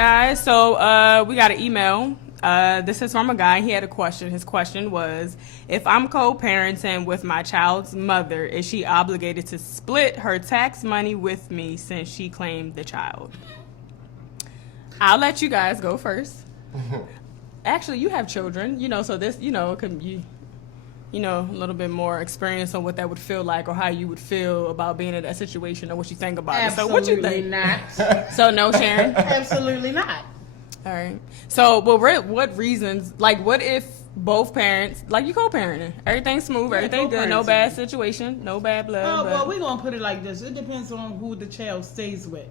guys. So we got an email. This is from a guy. He had a question. His question was, if I'm co-parenting with my child's mother, is she obligated to split her tax money with me since she claimed the child? I'll let you guys go first. Actually, you have children, so this, can you a little bit more experience on what that would feel like or how you would feel about being in that situation or what you think about it. So what you think? Absolutely not. So no, Sharon? Absolutely not. All right. So, what reasons, like what if both parents, like you co-parenting, everything's smooth, everything's good, no bad situation, no bad blood. Well, we're going to put it like this. It depends on who the child stays with.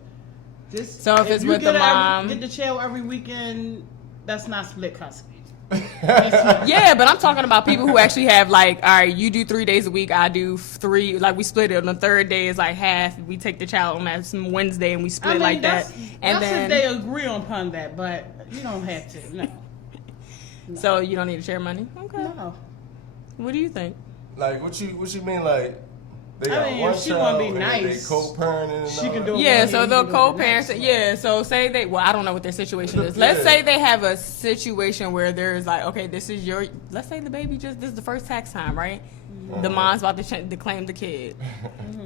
So if it's with the mom. Get the child every weekend, that's not split custody. Yeah, but I'm talking about people who actually have all right, you do 3 days a week, I do 3, we split it. On the third day is like half. We take the child on that Wednesday and we split like that. And that's then if they agree upon that, but you don't have to. No. So you don't need to share money? Okay. No. What do you think? Like what you mean like? They got one if she child want to be and nice, they co-parenting. she can do it. Yeah, so they'll co-parent. Yeah, so say they. Well, I don't know what their situation is. Let's say they have a situation where there's like, okay, this is your. Let's say the baby this is the first tax time, right? Mm-hmm. The mom's about to claim the kid,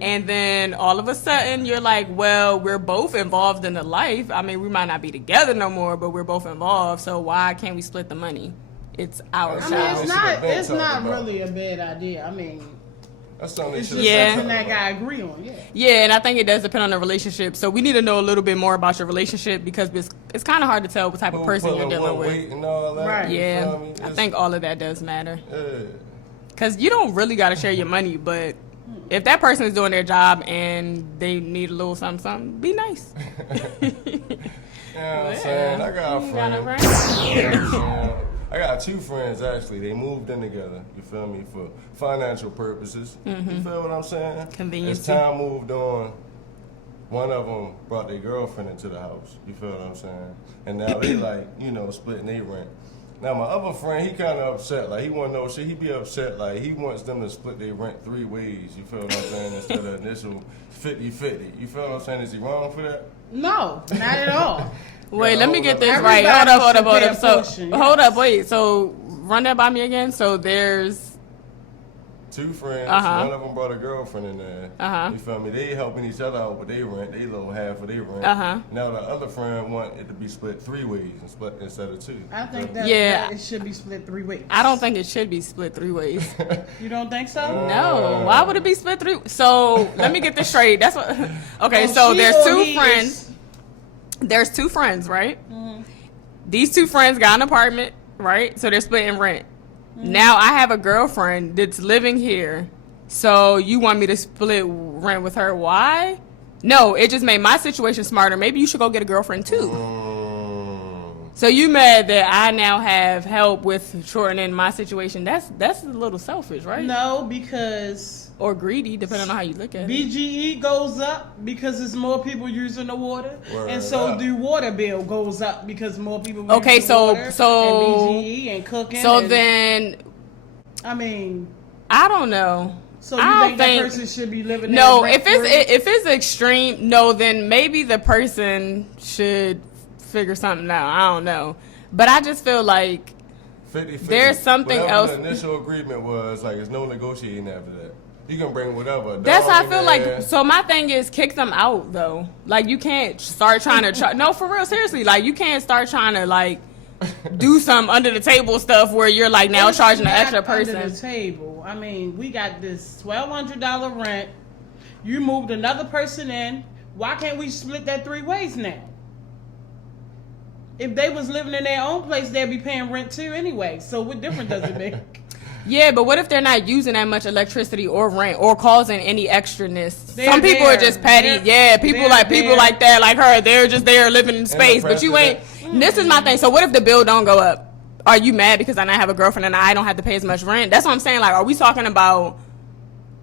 and then all of a sudden you're like, well, we're both involved in the life. I mean, we might not be together no more, but we're both involved. So why can't we split the money? It's our child. It's not really a bad idea. I mean. That's something something that guy agree on, Yeah, and I think it does depend on the relationship. So we need to know a little bit more about your relationship because it's kind of hard to tell what type of person you're dealing with. And all that, right. Yeah, I think all of that does matter. Because you don't really got to share your money, but if that person is doing their job and they need a little something, be nice. I'm saying? I got a friend. I got 2 friends, actually. They moved in together, you feel me, for financial purposes. Mm-hmm. You feel what I'm saying? Convenience. As time moved on, one of them brought their girlfriend into the house. You feel what I'm saying? And now they splitting their rent. Now, my other friend, he kind of upset. Like, he want to know shit. He be upset. Like, he wants them to split their rent 3 ways. You feel what I'm saying? Instead of initial 50-50. You feel what I'm saying? Is he wrong for that? No, not at all. Wait, let me get this right. Hold up. Hold up, wait. So run that by me again. So there's 2 friends. One of them brought a girlfriend in there. You feel me? They helping each other out with their rent. They little half of their rent. Now the other friend want it to be split 3 ways and split instead of 2. I think that it should be split 3 ways. I don't think it should be split 3 ways. You don't think so? No. Why would it be split 3? So let me get this straight. That's what. Okay. So there's 2 friends. There's 2 friends, right? Mm-hmm. These 2 friends got an apartment, right? So they're splitting rent. Mm-hmm. Now I have a girlfriend that's living here. So you want me to split rent with her? Why? No, it just made my situation smarter. Maybe you should go get a girlfriend too. So you mad that I now have help with shortening my situation? That's a little selfish, right? No, because... Or greedy, depending on how you look at it. BGE goes up because there's more people using the water, and so the water bill goes up because more people using the water, and BGE and cooking. So then, I mean, I don't know. So you think that person should be living there? No, if it's extreme, no, then maybe the person should figure something out. I don't know, but I just feel like 50-50. There's something else. The initial agreement was like, there's no negotiating after that. You can bring whatever. That's how I feel like. So my thing is, kick them out though. Like you can't start trying to no, for real, seriously. Like you can't start trying to like do some under the table stuff where you're like now charging an extra person. Under the table. I mean, we got this $1,200 rent. You moved another person in. Why can't we split that 3 ways now? If they was living in their own place, they'd be paying rent too anyway. So what difference does it make? Yeah, but what if they're not using that much electricity or rent or causing any extraness? Some people are just petty. People like that, like her. They're just there living in space, but you ain't. This is my thing. So what if the bill don't go up? Are you mad because I now have a girlfriend and I don't have to pay as much rent? That's what I'm saying. Like, are we talking about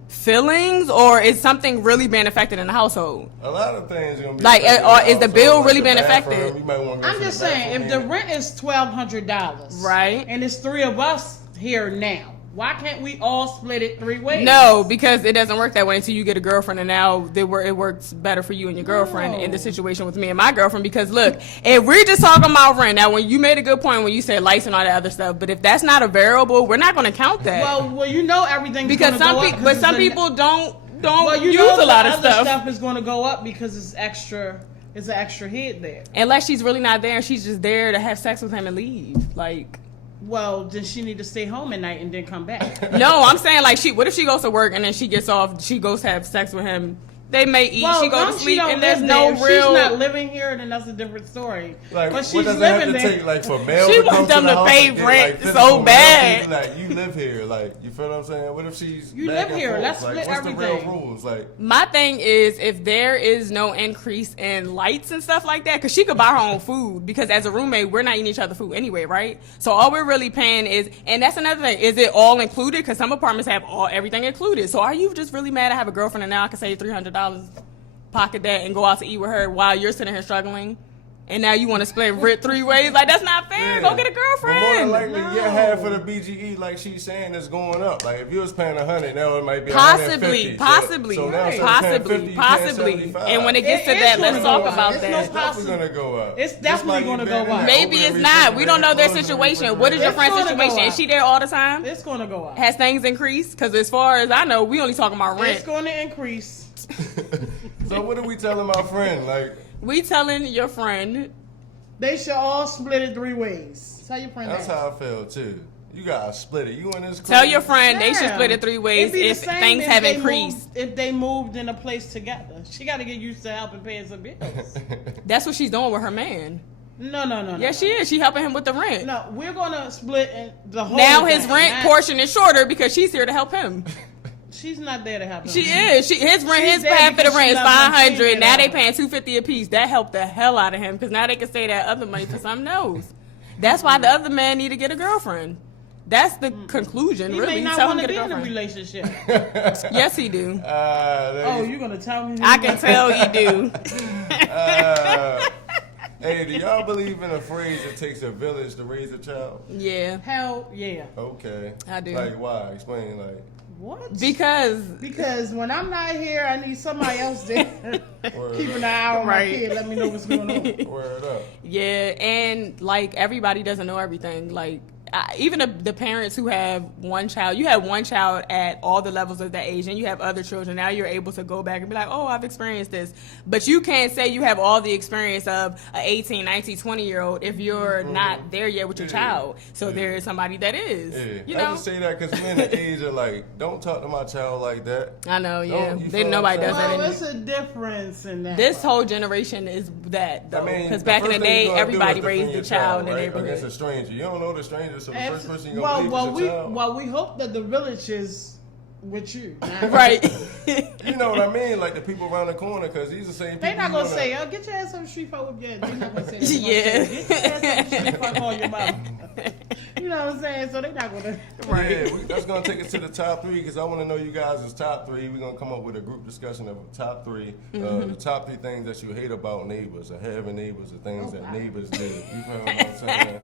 feelings or is something really being affected in the household? A lot of things are gonna be like, or is the bill really being affected? I'm just saying, if the rent is $1,200, right, and it's 3 of us here now, Why can't we all split it 3 ways? No, because it doesn't work that way until you get a girlfriend, and now it works better for you and your girlfriend in the situation with me and my girlfriend. Because look, if we're just talking about rent, now when you made a good point when you said lights and all that other stuff, but if that's not a variable, we're not going to count that. Well, you know everything's because going to go up. But some people don't well, you use know a lot of other stuff. Stuff is going to go up because it's extra. It's an extra head there. Unless she's really not there and she's just there to have sex with him and leave, like. Well, then she need to stay home at night and then come back. No, I'm saying like what if she goes to work and then she gets off, she goes to have sex with him. They may eat, she goes to sleep, and there's no real. She's not living here, then that's a different story. Like, but she's what does it living have to there. take, like, for male She to come wants them to the to house pay and get, rent like, so physical bad. male, like, you live here, like, you feel what I'm saying? What if she's You back live and here, forth? let's like, split what's everything. the real rules? Like, My thing is, if there is no increase in lights and stuff like that, because she could buy her own food, because as a roommate, we're not eating each other's food anyway, right? So all we're really paying is, and that's another thing, is it all included? Because some apartments have everything included. So are you just really mad I have a girlfriend and now I can save $300, pocket that, and go out to eat with her while you're sitting here struggling? And now you want to split rent 3 ways? Like, that's not fair. yeah. Go get a girlfriend. But more than likely, your half of the BGE, like she's saying, is going up. Like, if you was paying 100, now it might be Possibly, 150. possibly, So now instead of paying 50, you're paying 75. And when it gets to It's that, gonna let's go talk up. about It's that. no It's definitely going to go up. It's definitely gonna go up. Maybe it's not. We don't know their situation. What is your It's friend's gonna go situation? up. Is she there all the time? It's going to go up. Has things increased? Because as far as I know, we only talking about It's rent. going to increase. So what are we telling my friend? Like, We telling your friend. They should all split it 3 ways. Tell your friend that's that. how I feel, too. You got to split it. You in this Tell crew? your friend they should Yeah. split it 3 ways It'd be the if same things if have they increased. if they moved in a place together. She got to get used to helping paying some bills. That's what she's doing with her man. No. Yeah, she is. She helping him with the rent. No, we're going to split the whole Now his thing, rent not- portion is shorter because she's here to help him. She's not there to help him. She is. His rent, She's his there half of the because rent she is loves him. She's $500. there Now to they help paying $250 a piece. That helped the hell out of him because now they can save that other money for something else. That's why the other man need to get a girlfriend. That's the conclusion. He Really, may not tell him want to to get be a in a girlfriend. relationship. Yes, he do. Oh, you're going to tell me? I can tell he do. Hey, do y'all believe in a phrase it takes a village to raise a child? Yeah, Hell yeah. Okay. I do. Like, why? Explain, like. What? because when I'm not here, I need somebody else there. Word Keep up. an eye on my Right. kid. Let me know what's going on. Word up. yeah, and like everybody doesn't know everything. Like even the parents who have one child, you have one child at all the levels of that age, and you have other children. Now you're able to go back and be like, oh, I've experienced this. But you can't say you have all the experience of an 18, 19, 20-year-old if you're not there yet with your child. So there is somebody that is. Yeah. You I know? just say that because we're in the age of, like, don't talk to my child like that. I know, yeah. Don't, you feel Nobody what I'm does saying? that Well, anymore. it's a difference in that. This whole generation is that, though. I mean, Because back in the first thing day, you're gonna do everybody is raised defend the your child in the right, neighborhood. against a stranger. You don't know the stranger, so the first person you're well, going to believe is your child. well, we hope that the village is with you. not- Right. You know what I mean? Like the people around the corner, because these are the same people. They're not you gonna wanna- say, "Oh, get your ass on the street for with your." They're not gonna say that. Yeah. Get your ass on the street for call your mother. You know what I'm saying? So they're not gonna. Yeah, that's going to take us to the top 3 because I want to know you guys' top 3. We're going to come up with a group discussion of top 3. The top 3 things that you hate about neighbors or having neighbors or things that neighbors do. You feel what I'm saying?